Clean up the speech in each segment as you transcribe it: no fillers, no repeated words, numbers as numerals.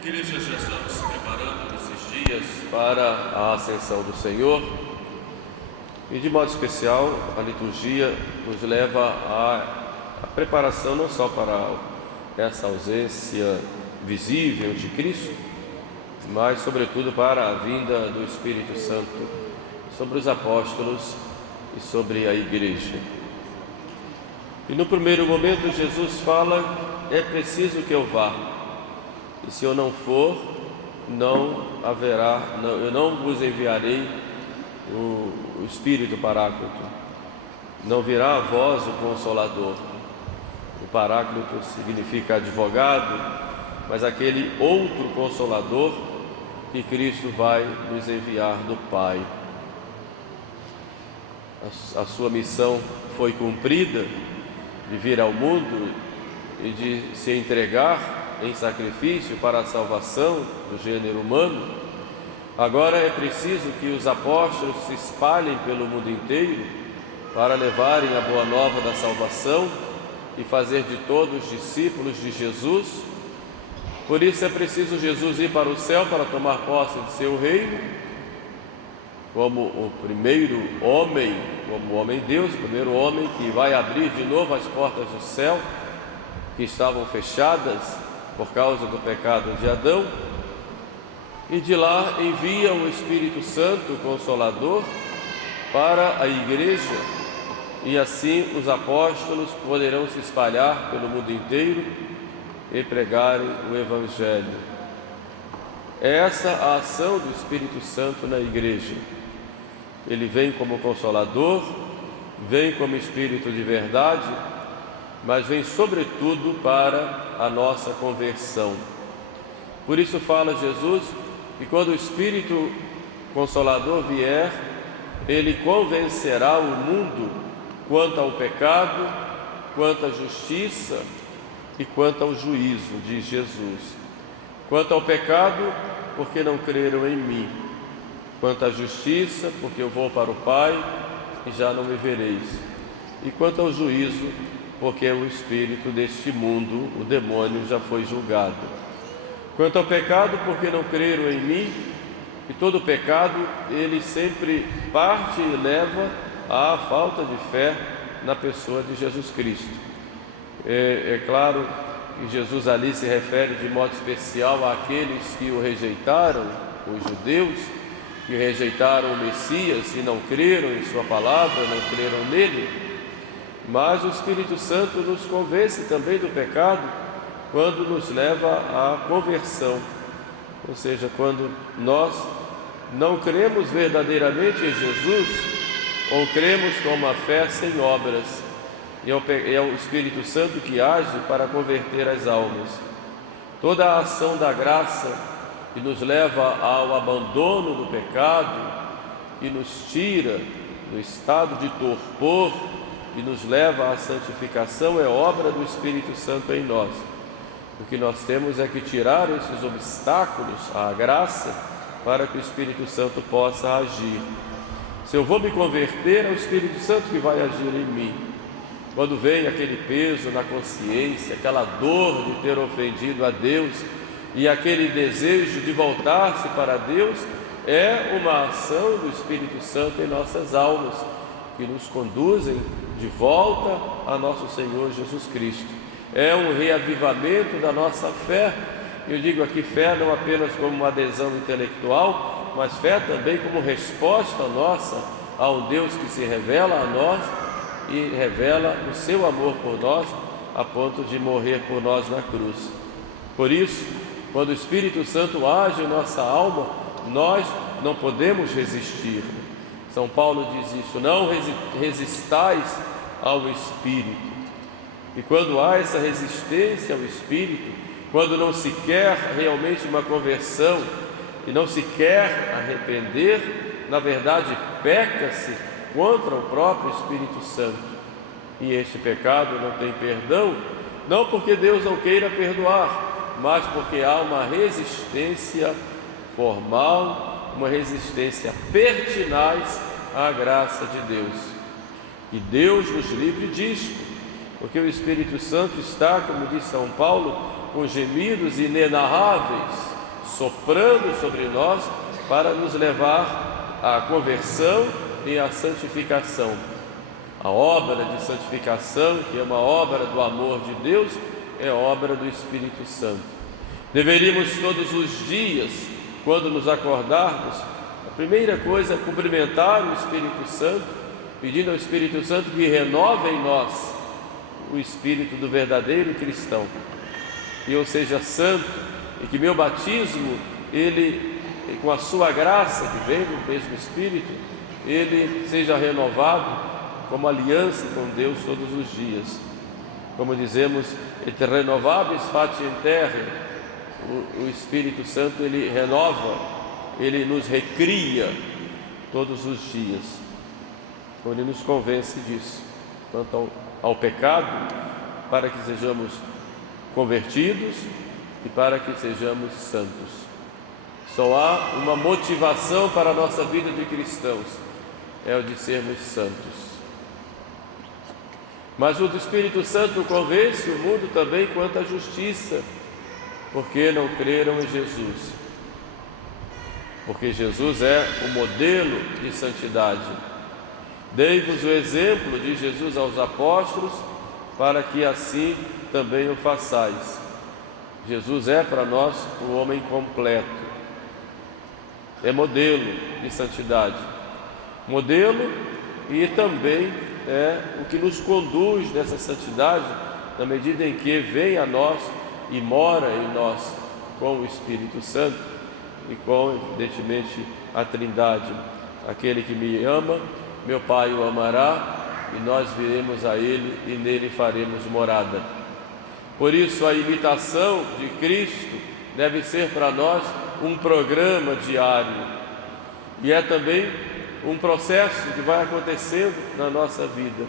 Igreja, já estamos se preparando nesses dias para a ascensão do Senhor e, de modo especial, a liturgia nos leva à preparação não só para essa ausência visível de Cristo, mas, sobretudo, para a vinda do Espírito Santo sobre os apóstolos e sobre a Igreja. E no primeiro momento Jesus fala: é preciso que eu vá, e se eu não for, eu não vos enviarei o Espírito Paráclito, não virá a vós o Consolador. O Paráclito significa advogado, mas aquele outro Consolador que Cristo vai nos enviar do Pai. A sua missão foi cumprida, de vir ao mundo e de se entregar em sacrifício para a salvação do gênero humano. Agora é preciso que os apóstolos se espalhem pelo mundo inteiro para levarem a boa nova da salvação e fazer de todos discípulos de Jesus. Por isso é preciso Jesus ir para o céu para tomar posse de seu reino, como o primeiro homem, como o homem-Deus, o primeiro homem que vai abrir de novo as portas do céu, que estavam fechadas por causa do pecado de Adão, e de lá envia o Espírito Santo, o Consolador, para a Igreja, e assim os apóstolos poderão se espalhar pelo mundo inteiro e pregarem o Evangelho. É essa a ação do Espírito Santo na Igreja. Ele vem como Consolador, vem como Espírito de verdade, mas vem sobretudo para a nossa conversão. Por isso fala Jesus que quando o Espírito Consolador vier, ele convencerá o mundo quanto ao pecado, quanto à justiça e quanto ao juízo, diz Jesus. Quanto ao pecado, porque não creram em mim. Quanto à justiça, porque eu vou para o Pai e já não me vereis. E quanto ao juízo, porque o espírito deste mundo, o demônio, já foi julgado. Quanto ao pecado, porque não creram em mim. E todo pecado, ele sempre parte e leva à falta de fé na pessoa de Jesus Cristo. É claro que Jesus ali se refere de modo especial àqueles que o rejeitaram, os judeus, que rejeitaram o Messias e não creram em sua palavra, não creram nele. Mas o Espírito Santo nos convence também do pecado quando nos leva à conversão, ou seja, quando nós não cremos verdadeiramente em Jesus ou cremos com uma fé sem obras. E é o Espírito Santo que age para converter as almas. Toda a ação da graça que nos leva ao abandono do pecado e nos tira do estado de torpor e nos leva à santificação é obra do Espírito Santo em nós. O que nós temos é que tirar esses obstáculos à graça para que o Espírito Santo possa agir. Se eu vou me converter, é o Espírito Santo que vai agir em mim. Quando vem aquele peso na consciência, aquela dor de ter ofendido a Deus e aquele desejo de voltar-se para Deus, é uma ação do Espírito Santo em nossas almas, que nos conduzem de volta a nosso Senhor Jesus Cristo. É um reavivamento da nossa fé. Eu digo aqui fé não apenas como uma adesão intelectual, mas fé também como resposta nossa a um Deus que se revela a nós e revela o seu amor por nós, a ponto de morrer por nós na cruz. Por isso, quando o Espírito Santo age em nossa alma, nós não podemos resistir. São Paulo diz isso: não resistais ao Espírito. E quando há essa resistência ao Espírito, quando não se quer realmente uma conversão e não se quer arrepender, na verdade peca-se contra o próprio Espírito Santo. E este pecado não tem perdão, não porque Deus não queira perdoar, mas porque há uma resistência formal, uma resistência pertinaz à graça de Deus. E Deus nos livre disto. porque o Espírito Santo está, como diz São Paulo, com gemidos inenarráveis, soprando sobre nós para nos levar à conversão e à santificação. A obra de santificação, que é uma obra do amor de Deus, é obra do Espírito Santo. Deveríamos todos os dias, quando nos acordarmos, a primeira coisa é cumprimentar o Espírito Santo, pedindo ao Espírito Santo que renove em nós o espírito do verdadeiro cristão, que eu seja santo e que meu batismo, ele, com a sua graça que vem do mesmo Espírito, ele seja renovado como aliança com Deus todos os dias. Como dizemos, et renovables faciam terra, o Espírito Santo ele renova, ele nos recria todos os dias, ele nos convence disso, quanto ao pecado, para que sejamos convertidos e para que sejamos santos. Só há uma motivação para a nossa vida de cristãos, é o de sermos santos. Mas o Espírito Santo convence o mundo também quanto à justiça, porque não creram em Jesus. Porque Jesus é o modelo de santidade. Dei-vos o exemplo de Jesus aos apóstolos, para que assim também o façais. Jesus é para nós o homem completo. É modelo de santidade. Modelo e também é o que nos conduz nessa santidade, na medida em que vem a nós e mora em nós com o Espírito Santo e com, evidentemente, a Trindade. Aquele que me ama, meu Pai o amará, e nós viremos a Ele e nele faremos morada. Por isso, a imitação de Cristo deve ser para nós um programa diário, e é também um processo que vai acontecendo na nossa vida.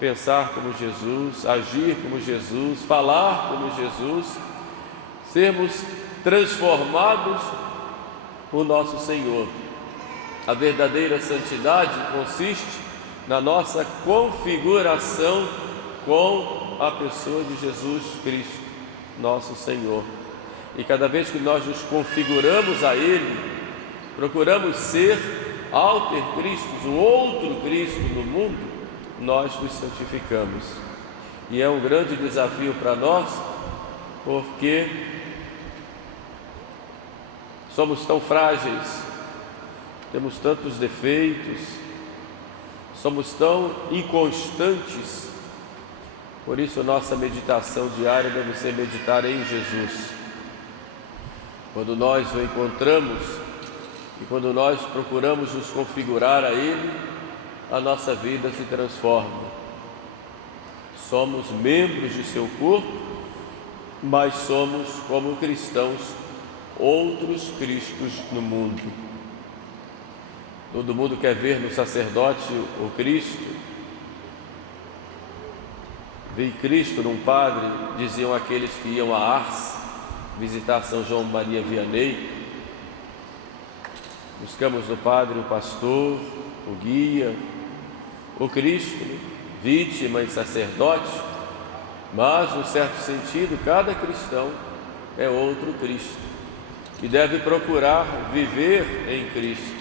Pensar como Jesus, agir como Jesus, falar como Jesus, sermos transformados por nosso Senhor. A verdadeira santidade consiste na nossa configuração com a pessoa de Jesus Cristo, nosso Senhor. E cada vez que nós nos configuramos a Ele, procuramos ser alter Cristo, o outro Cristo no mundo, nós nos santificamos. E é um grande desafio para nós, porque somos tão frágeis, temos tantos defeitos, somos tão inconstantes. Por isso nossa meditação diária deve ser meditar em Jesus. Quando nós o encontramos e quando nós procuramos nos configurar a Ele, a nossa vida se transforma. Somos membros de seu corpo, mas somos, como cristãos, outros Cristos no mundo. Todo mundo quer ver no sacerdote o Cristo. Vi Cristo num padre, diziam aqueles que iam a Ars visitar São João Maria Vianney. Buscamos no padre o pastor, o guia, o Cristo, vítima e sacerdote, mas, num certo sentido, cada cristão é outro Cristo e deve procurar viver em Cristo.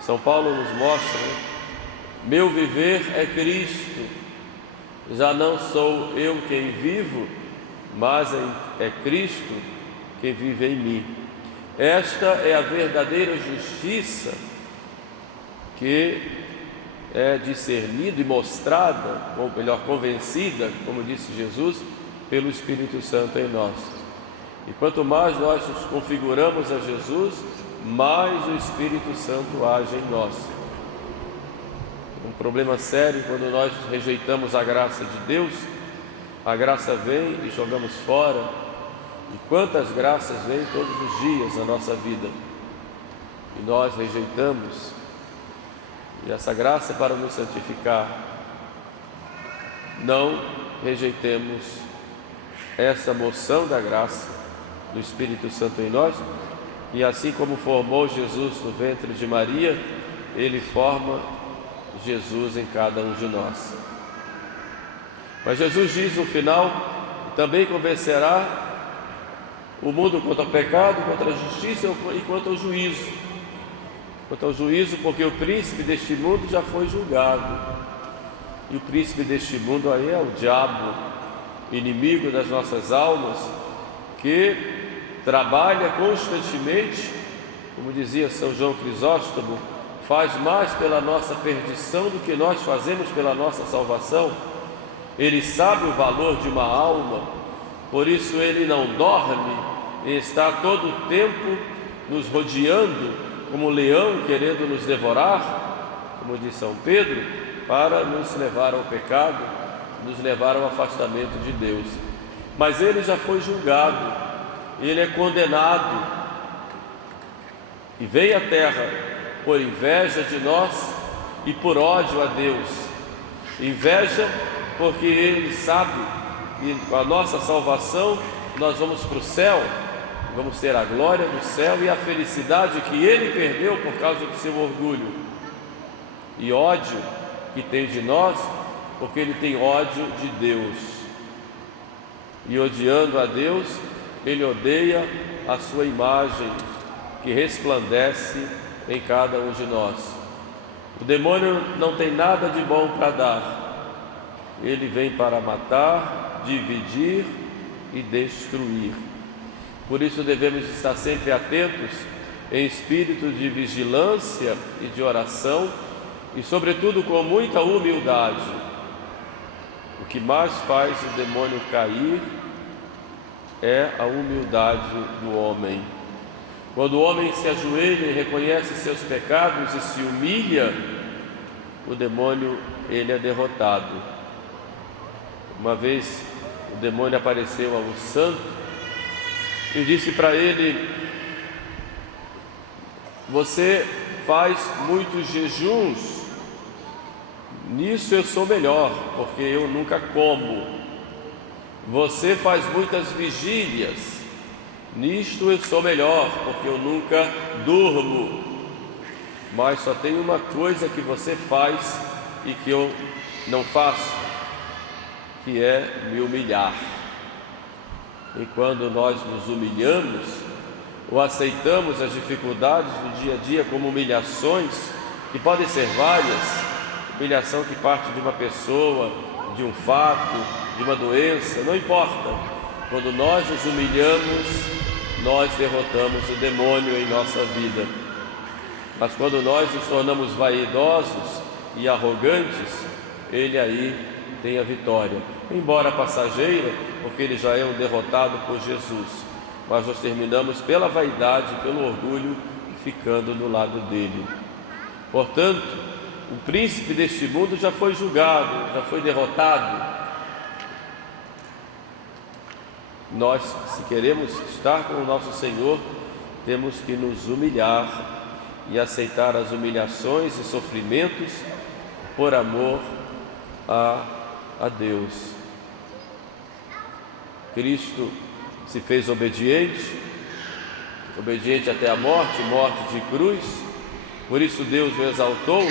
São Paulo nos mostra, meu viver é Cristo, já não sou eu quem vivo, mas é Cristo quem vive em mim. Esta é a verdadeira justiça que é discernida e mostrada, ou melhor, convencida, como disse Jesus, pelo Espírito Santo em nós. E quanto mais nós nos configuramos a Jesus, mais o Espírito Santo age em nós. Um problema sério quando nós rejeitamos a graça de Deus, a graça vem e jogamos fora. E quantas graças vêm todos os dias na nossa vida e nós rejeitamos. E essa graça é para nos santificar. Não rejeitemos essa moção da graça do Espírito Santo em nós, e assim como formou Jesus no ventre de Maria, Ele forma Jesus em cada um de nós. Mas Jesus diz no final: também convencerá o mundo contra o pecado, contra a justiça e contra o juízo. Quanto ao juízo, porque o príncipe deste mundo já foi julgado. E o príncipe deste mundo aí é o diabo, inimigo das nossas almas, que trabalha constantemente, como dizia São João Crisóstomo, faz mais pela nossa perdição do que nós fazemos pela nossa salvação. Ele sabe o valor de uma alma, por isso ele não dorme e está todo o tempo nos rodeando como um leão querendo nos devorar, como diz São Pedro, para nos levar ao pecado, nos levar ao afastamento de Deus. Mas ele já foi julgado, ele é condenado e veio à terra por inveja de nós e por ódio a Deus. Inveja porque ele sabe que com a nossa salvação nós vamos para o céu, vamos ter a glória do céu e a felicidade que ele perdeu por causa do seu orgulho. E ódio que tem de nós porque ele tem ódio de Deus. E odiando a Deus, ele odeia a sua imagem que resplandece em cada um de nós. O demônio não tem nada de bom para dar. Ele vem para matar, dividir e destruir. Por isso devemos estar sempre atentos, em espírito de vigilância e de oração, e sobretudo com muita humildade. O que mais faz o demônio cair é a humildade do homem. Quando o homem se ajoelha e reconhece seus pecados e se humilha, o demônio ele é derrotado. Uma vez o demônio apareceu a um santo e disse para ele: você faz muitos jejuns, nisso eu sou melhor, porque eu nunca como. Você faz muitas vigílias, nisto eu sou melhor, porque eu nunca durmo. Mas só tem uma coisa que você faz e que eu não faço, que é me humilhar. E quando nós nos humilhamos, ou aceitamos as dificuldades do dia a dia como humilhações, que podem ser várias, humilhação que parte de uma pessoa, de um fato, de uma doença, não importa. Quando nós nos humilhamos, nós derrotamos o demônio em nossa vida. Mas quando nós nos tornamos vaidosos e arrogantes, ele aí tem a vitória, embora passageira, porque ele já é um derrotado por Jesus. Mas nós terminamos pela vaidade, pelo orgulho, ficando no lado dele. Portanto, o príncipe deste mundo já foi julgado, já foi derrotado. Nós, se queremos estar com o nosso Senhor, temos que nos humilhar e aceitar as humilhações e sofrimentos por amor a Deus. Cristo se fez obediente até a morte de cruz, por isso Deus o exaltou,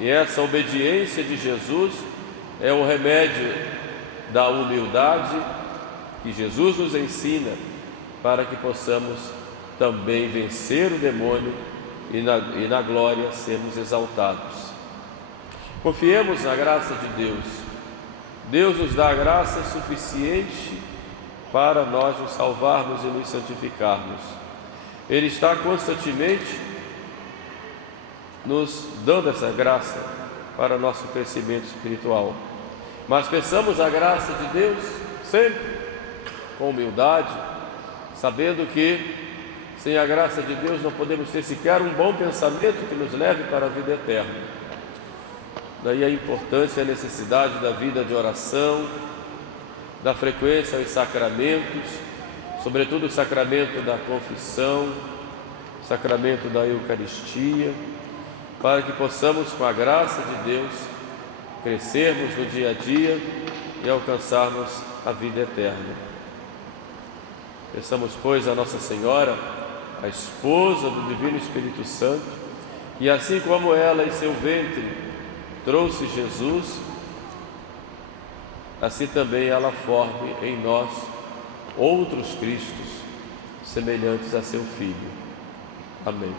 e essa obediência de Jesus é o remédio da humildade que Jesus nos ensina, para que possamos também vencer o demônio e na glória sermos exaltados. Confiemos na graça de Deus. Deus nos dá a graça suficiente para nós nos salvarmos e nos santificarmos. Ele está constantemente nos dando essa graça para nosso crescimento espiritual. Mas peçamos a graça de Deus sempre com humildade, sabendo que sem a graça de Deus não podemos ter sequer um bom pensamento que nos leve para a vida eterna. Daí a importância e a necessidade da vida de oração, da frequência aos sacramentos, sobretudo o sacramento da confissão, o sacramento da Eucaristia, para que possamos, com a graça de Deus, crescermos no dia a dia e alcançarmos a vida eterna. Peçamos, pois, a Nossa Senhora, a esposa do Divino Espírito Santo, e assim como ela em seu ventre trouxe Jesus, assim também ela forme em nós outros Cristos semelhantes a seu Filho. Amém.